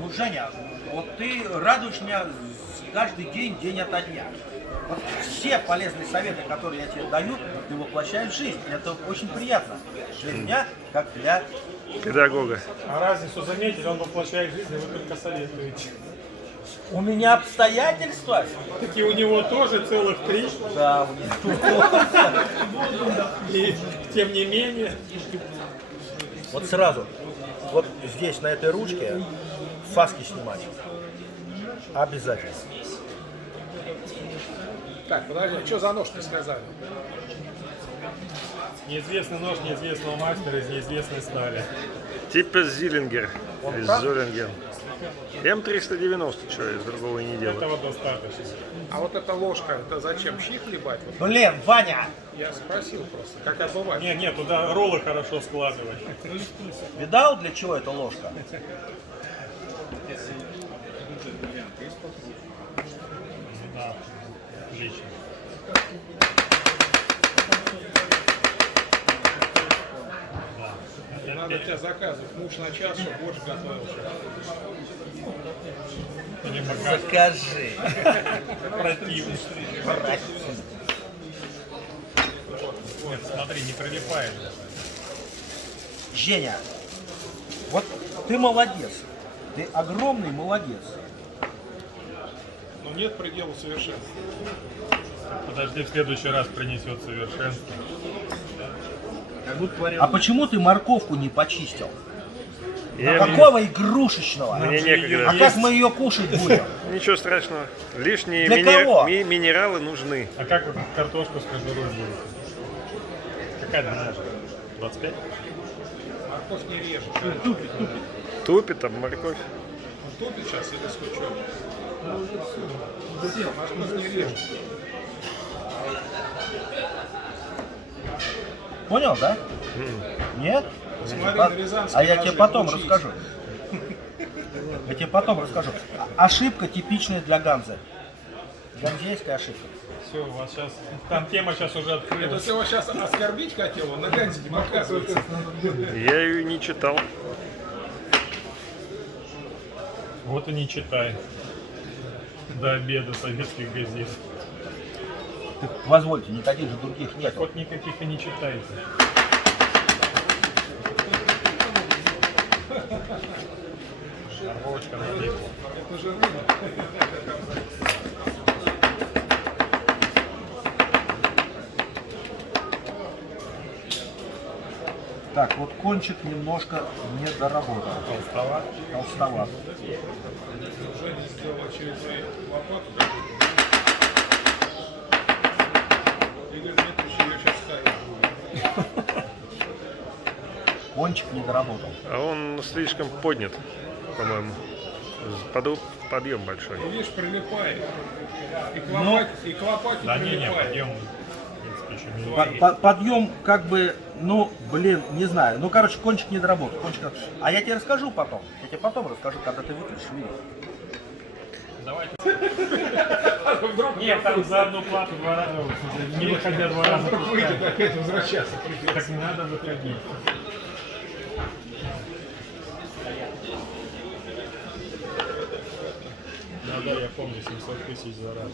Ну, Женя, вот ты радуешь меня каждый день, день ото дня. Вот все полезные советы, которые я тебе даю, ты воплощаешь в жизнь. Это очень приятно для меня, как для педагога. А разницу заметили, он воплощает в жизнь, и вы только советуете. У меня обстоятельства. Таки у него тоже целых 3. Да, у меня. И тем не менее. Вот сразу, вот здесь, на этой ручке, фаски снимать. Обязательно. Так, подожди, а что за нож не сказали? Неизвестный нож неизвестного мастера из неизвестной стали. Типа Зиллингер из так? Золинген. М390, что из другого и не делаю. Этого достаточно. А вот эта ложка, это зачем? Щи хлебать? Вот Блин, Ваня, я спросил просто, как отбывать. Не, туда роллы хорошо складывать. видал, для чего эта ложка? Да, отлично. Надо тебя заказывать. Муж на час, чтобы борщ готовился. Не покажешь. Закажи. Противно. Нет, смотри, не прилипает. Женя, вот ты молодец. Ты огромный молодец. Но нет предела совершенства. Подожди, в следующий раз принесет совершенство. А почему ты морковку не почистил? Я- Какого игрушечного? Мне некогда. А как мы ее кушать будем? Ничего страшного. Лишние Для кого? минералы нужны. А как картошку с кожурой делать? Какая длина? 25? Морковь не режет. Тупит там морковь. Он тупит сейчас или скучок? Морковь не режет. Понял, да? Нет? Смотри на рязанские А я тебе ножи, потом учись. расскажу. Я тебе потом расскажу. Ошибка типичная для Ганзы. Ганзейская ошибка. Все, у вас сейчас... Там тема сейчас уже Это открылась. ты его сейчас оскорбить хотел, он на Ганзе не показывается. Я ее не читал. Вот и не читай. До обеда советских газет. Так позвольте, никаких же других нет. Вот никаких и не читайте. Шарвочка налипла. Это же рыба. Так, вот кончик немножко не доработал. Толстоват. Толстоват. Женя сделал очередную лопату. Игорь Дмитриевич ее сейчас ставит. Кончик не доработал. А он слишком поднят, по-моему. Подъем большой. Видишь, прилипает. И к Ну, лопате, и к лопате Да не, прилипает. подъем. В принципе, еще не Подъем как бы, ну, блин, не знаю. Ну, короче, кончик не доработал. Кончик... А я тебе расскажу потом. Я тебе потом расскажу, когда ты выключишь видео. Давайте. Нет, там за одну плату 2 раза, не выходя 2 раза. Выйдет опять возвращаться. Так не надо выходить. Да, я помню, 700 тысяч за раз.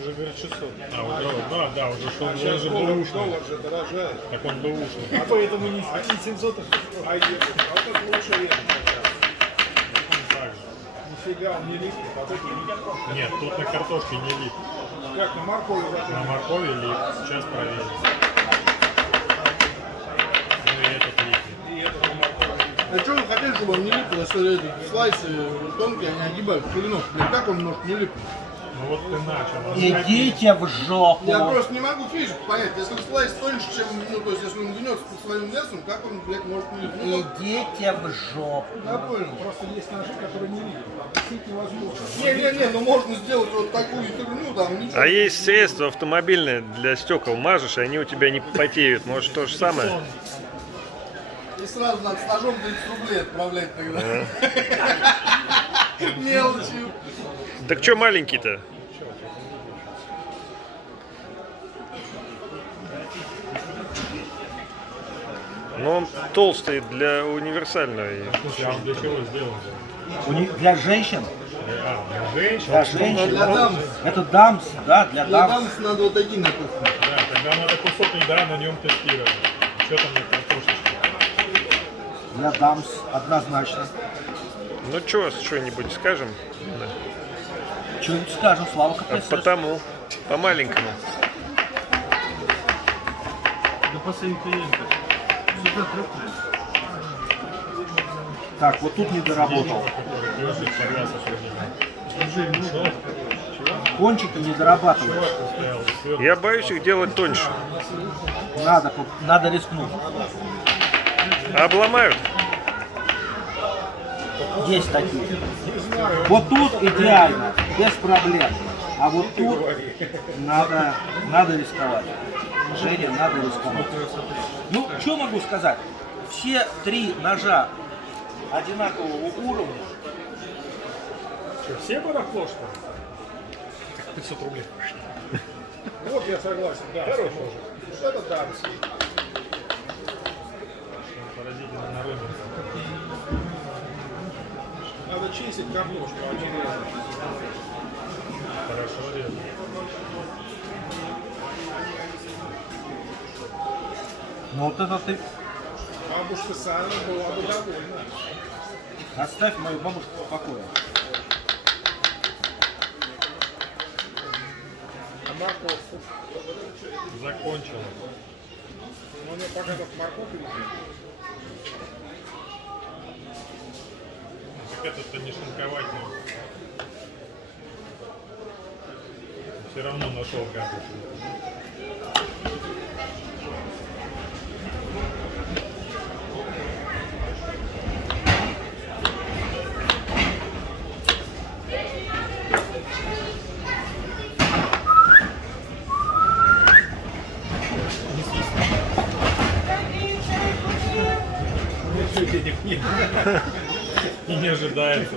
Уже говорит 600. А, уже, да, уже шел, Сейчас уже доллар, бэушный. доллар же дорожает. Так он бэушный. А поэтому не 700, а евро. А вот это лучше евро. Так же. Нифига, он не липнет, а тут не липнет. Нет, тут на картошке не лип. Как на моркови На закрыли? моркови лип. Сейчас проверим. Ну и этот липнет. И это на моркови. А что вы хотели, чтобы он не лип, если эти слайсы тонкие, они огибают кулинов? Блин, как он может не липнуть? Ну вот ты начал. Идите в жопу. Я просто не могу фишку понять, если слайс тоньше, чем, ну, то есть, если он гнется под своим весом, как он, блядь, может не липнуть? Ну, Идите в жопу. я понял. Просто есть ножи, которые не липнут. Объяснить невозможно. Не-не-не, ну можно сделать вот такую херню, там, ничего. А есть средства автомобильные для стекол. Мажешь, и они у тебя не потеют. Может, то же самое? И сразу надо с ножом 30 рублей отправлять тогда. Мелочью. Так что маленький-то? Ну, он толстый для универсальной. Слушай, а он для чего сделан? Для женщин. Женщин? Для женщин. Для дамс. Это дамс, да, для Для дамс. дамс надо вот такие на кухне. Да, тогда надо кусок льда на нем тестировать. Что там на картошечке? Для дамс однозначно. Ну, что, что-нибудь скажем? Да. Что-нибудь скажем, Слава КПСС. Потому, по-маленькому. Да посмотри, клиента. Сюда трёпнули. Так, вот тут не доработал. Ежик порвался сегодня. Кончики не дорабатывают. Стоял сверху. Я боюсь их делать тоньше. Надо рискнуть. Обломают. Есть такие. Вот тут идеально, без проблем. А вот тут надо рисковать. Женя, надо рисковать. Ну, что могу сказать? Все три ножа одинакового уровня. Что, все барахло, что ли? 500 рублей. Вот я согласен, да. Хороший нож. Это дамский. Поразительно народно. Надо чистить картошку, а не резать. Хорошо резать. Ну вот это ты Бабушка Саня была бы довольна. оставь мою бабушку в покое. А морковку? Закончила. Ну, мне пока только морковь или нет? Так это-то не шинковать можно. Все равно нашел гадость. Денег нет. И не ожидается.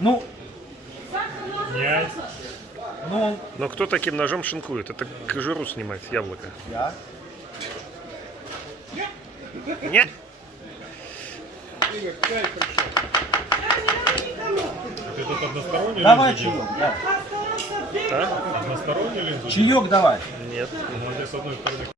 Ну, Нет. ну, Но кто таким ножом шинкует? Это кожуру снимать, яблоко. я. Нет. Игорь, чай пришел. Ты тут односторонний Давай линзу делал? чаек, да. А? Односторонний линзу? Чаек давай. Нет. Ну, а ты с одной стороны